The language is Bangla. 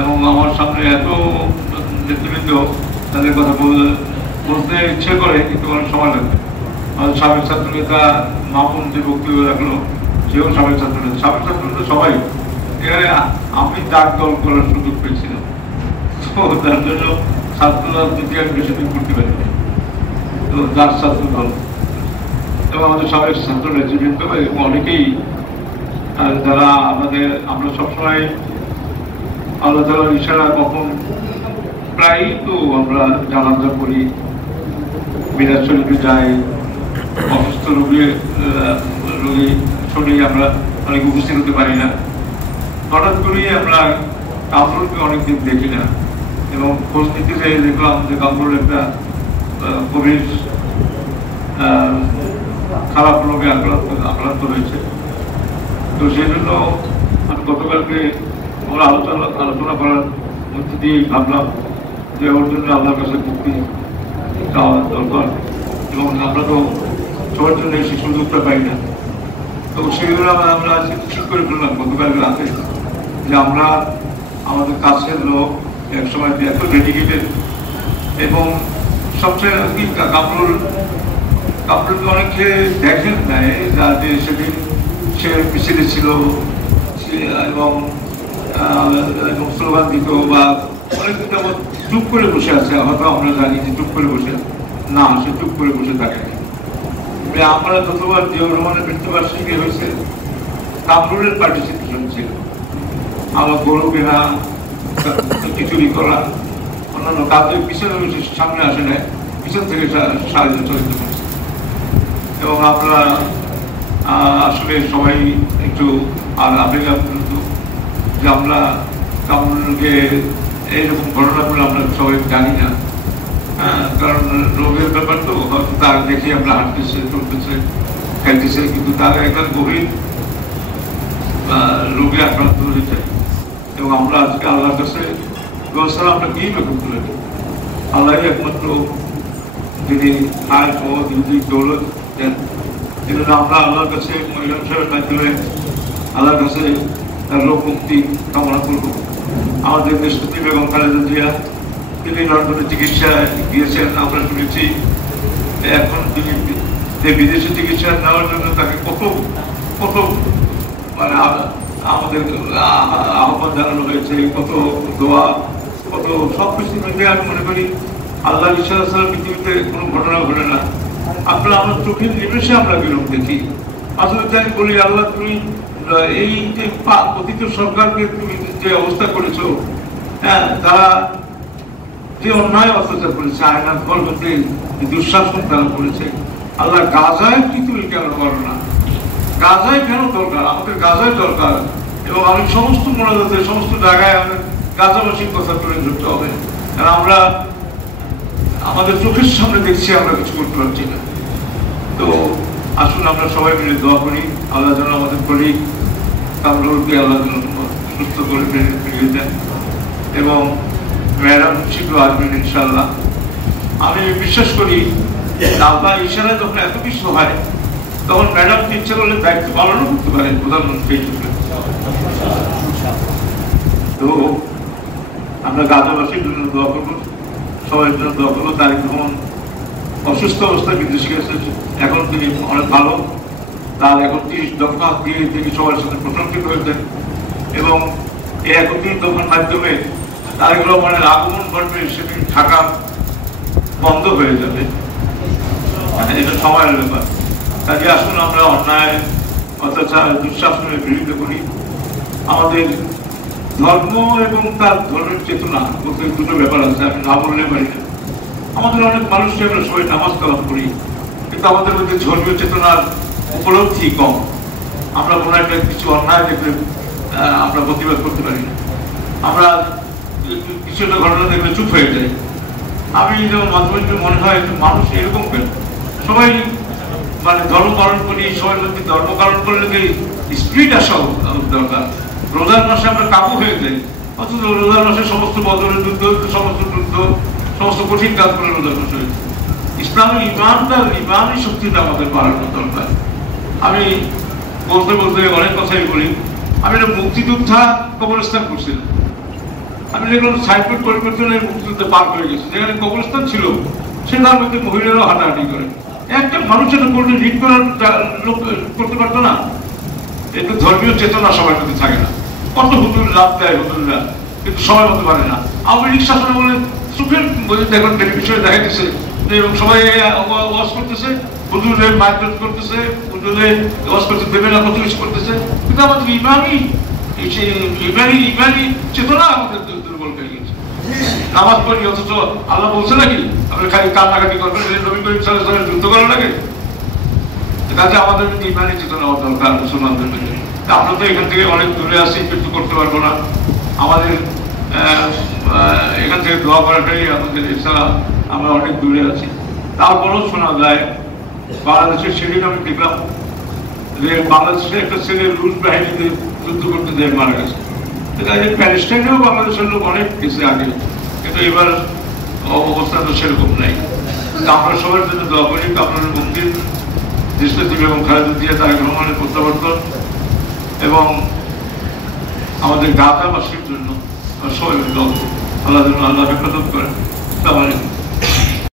এবং আমার সামনে এত নেতৃবৃন্দ তাদের কথা বলতে ইচ্ছে করে, কিন্তু অনেক সময় লাগবে। আমাদের সাবেক ছাত্রনেতা মামুন যে বক্তব্য রাখলো, সেও সাবেক ছাত্রনেতা। সাবেক ছাত্রনেতা সবাই এখানে আমি ডাক দল করার সুযোগ পেয়েছিলাম, তো তার জন্য ছাত্র রাজনীতি আমি বেশি দিন করতে পারিনি। তো যার ছাত্র দল এবং আমাদের সাবেক ছাত্র নেতৃবৃন্দ এবং অনেকেই যারা আমরা সবসময় আল্লাহ তাআলার ইশারা কখন প্রায় তো আমরা জানাজা করি, মিলাদ শরীফে যাই, অসুস্থ রোগী শরীরে আমরা অনেক উপস্থিত হতে পারি না। হঠাৎ করেই আমরা কামরুলকে অনেকদিন দেখি না, এবং খোঁজ নিতে চাই দেখলাম যে কামরুল একটা গভীর খারাপ রোগে আক্রান্ত হয়েছে। তো সেই জন্য গতকালকে আমরা আলোচনা করার মধ্যে দিয়ে ভাবলাম যে ওর জন্য আল্লাহর কাছে মুক্তি চাওয়া দরকার, এবং আমরা তো সবার জন্য সেই সুযোগটা পাই না। তো সেগুলো আমরা ঠিক করে ফেললাম গতকাল রাতে যে আমরা আমাদের কাছের লোক একসময় এত ডেডিকেটেড, এবং সবচেয়ে কি কামরুলকে অনেকে দেখেন নেয় যাতে সেদিন সে মিছিলে ছিল এবং স্লোগান দিত বা অনেকদিন যেমন চুপ করে বসে আছে। হয়তো আমরা জানি যে চুপ করে বসে না, সে চুপ করে বসে থাকে। আমরা যতবার জিয়াউর রহমানের মৃত্যুবার্ষিকী হয়েছে, কামরুলের পার্টিসিপেশন ছিল। আমার গরু কেনা, খিচুড়ি করা, অন্যান্য কাজে পিছনে সামনে আসে না, পিছন থেকে সাহায্য চলিত করছে। এবং আমরা আসলে সবাই একটু আবেগাপ্লুত যে আমরা কামরুলকে এইরকম ঘটনাগুলো আমরা সবাই জানি না, কারণ রোগের ব্যাপার তো হয়তো তার দেখে আমরা হাঁটতেছে, চলতেছে, খেলতেছে, কিন্তু তার একটা গভীর রোগে আক্রান্ত হয়েছে। এবং আমরা আজকে আল্লাহর কাছে ব্যবস্থা আমরা কি রকম করে আল্লাহ একমাত্র যিনি হায়াত ও দিন দৌলত দেন। এজন্য আমরা আল্লাহর কাছে মহিলাম সাহেবের মাধ্যমে আল্লাহর কাছে তার রোগ মুক্তি কামনা করব। আমাদের দেশপতি বেগম খালেদা জিয়া, তিনি লন্ডনে চিকিৎসায় গিয়েছেন, আমরা শুনেছি। এখন তিনি যে বিদেশে চিকিৎসা নেওয়ার জন্য তাকে কত কত মানে আমাদের আহ্বান জানানো হয়েছে, কত দোয়া, কত সবকিছু মিলে আমি মনে করি আল্লাহ ইশারা ছাড়া পৃথিবীতে কোনো ঘটনা ঘটে না। আপনারা আমার চোখের নিমেষে আমরা বিরোধ দেখি। আসলে আমি বলি, আল্লাহ তুমি এই যে পতিত সরকারকে তুমি যে অবস্থা করেছো, হ্যাঁ, তারা যে অন্যায় অত্যাচার করেছে, আয়নার ঘর মধ্যে দুঃশাসন তারা করেছে, আল্লাহ গাজায় কি তুমি কেন করো না? গাজায় কেন দরকার? আমাদের গাজায় দরকার। এবং আমি সমস্ত মোনাজাতে সমস্ত জায়গায় আমাদের গাজাবাসীর কথা তুলে ধরতে হবে, কারণ আমরা আমাদের চোখের সামনে দেখছি, আমরা কিছু করতে পারছি না। তো আসুন আমরা সবাই মিলে দোয়া করি, আল্লাহ যেন আমাদের কলিগ কামরুলকে আল্লাহ যেন সুস্থ করে ফিরিয়ে দেন, এবং ম্যাডাম শীঘ্র আসবেন ইনশাল্লাহ। আমি বিশ্বাস করি আল্লাহ ইশারায় যখন এত কিছু হয়, তখন ম্যাডাম ইচ্ছে করলে দায়িত্ব পালনও করতে পারেন প্রধানমন্ত্রী হিসেবে। তো আমরা গাজাবাসীর জন্য দোয়া করবো, সবাই জন্য দোয়া করবো। তারিক রহমান অসুস্থ অবস্থায় বিদেশে গেছে, এখন তিনি অনেক ভালো। তার 31 দফা দিয়ে তিনি সবার সাথে প্রশংসিত হয়েছেন, এবং এই 31 দফার মাধ্যমে তারেক রহমানের আগমন ঘটবে, সেদিন ঢাকা বন্ধ হয়ে যাবে। এটা সময়ের ব্যাপার। কাজে আসুন আমরা অন্যায়, অত্যাচার, দুঃশাসনের বিরুদ্ধে করি। আমাদের ধর্ম এবং তার ধর্মের চেতনা বলতে দুটো ব্যাপার আছে, আমি না বললে পারি না। আমাদের অনেক মানুষকে আমরা সবাই নামাজ কালাম করি, কিন্তু আমাদের মধ্যে ধর্মীয় চেতনার উপলব্ধি কম। আমরা কোনো একটা কিছু অন্যায় দেখলে আমরা প্রতিবাদ করতে পারি না, আমরা কিছু একটা ঘটনা দেখলে চুপ হয়ে যাই। আমি যেমন মাঝে মাঝে মনে হয় মানুষ এরকম কেন, সবাই মানে ধর্ম পালন করি, সবাই মধ্যে ধর্ম পালন করলে স্পিরিট আসা দরকার। রোজার মাসে আমরা কাবু হয়ে যাই, অথচ রোজার মাসে সমস্ত বদলের যুদ্ধ, সমস্ত কঠিন কাজ করে রোজার মাসে হয়েছে। ইসলামের ইমানই শক্তিটা আমাদের বাড়ানো দরকার। আমি বলতে বলতে অনেক কথাই বলি, আমি একটা মুক্তিযোদ্ধা কবরস্থান করছিলাম। আমি দেখলাম সাইনবোর্ড পরিবর্তনের মুক্তিযুদ্ধ পার হয়ে গেছে, যেখানে কবরস্থান ছিল সেটার মধ্যে মহিলারাও হাঁটাহাঁটি করে। একটা মানুষের কোর্টে রিড করার লোক করতে পারতো না। একটু ধর্মীয় চেতনা সবার মধ্যে থাকে না। কত হুজুর লাভ দেয় হুজুররা, কিন্তু সবার মধ্যে পারে না। আওয়ামী লীগ শাসনে বলে চোখের দেখুন টেলিভিশনে দেখা গেছে এবং সবাই ওয়াজ করতেছে, হুজুরে মারপিট করতেছে, হুজুরে ওয়াজ করতে দেবে না, কত কিছু করতেছে, কিন্তু আমাদের ইমানি চেতনা আমাদের দুর্বল হয়ে গেছে। নামাজ পড়ি অথচ আল্লাহ বলছে নাকি আপনি খালি কান্নাকাটি করবেন, নবী করিম সাল্লাল্লাহু আলাইহি ওয়াসাল্লাম যুদ্ধ করা লাগে? কাজে আমাদের ইমানি চেতনা হওয়া দরকার মুসলমানদের মধ্যে। আমরা তো এখান থেকে অনেক দূরে আছি, কিছু করতে পারবো না। আমাদের এখান থেকে দোয়া করাটাই আমাদের এছাড়া আমরা অনেক দূরে আছি। তারপরেও শোনা যায় বাংলাদেশের সেদিন আমি দেখলাম যে বাংলাদেশের একটা ছেলে রুশ বাহিনীতে যুদ্ধ করতে যায় মারা গেছে। প্যালেস্টাইনেও বাংলাদেশের লোক অনেক গেছে আগে, কিন্তু এবার অবস্থা তো সেরকম নাই। আমরা সবার জন্য দোয়া করি আপনার মুক্তির দেশটা দিবে এবং খালেদা জিয়া তারেক রহমানের প্রত্যাবর্তন এবং আমাদের গাজাবাসীর জন্য সবাই দোয়া, আল্লাহ যেন আল্লাহ হেফাজত করেন।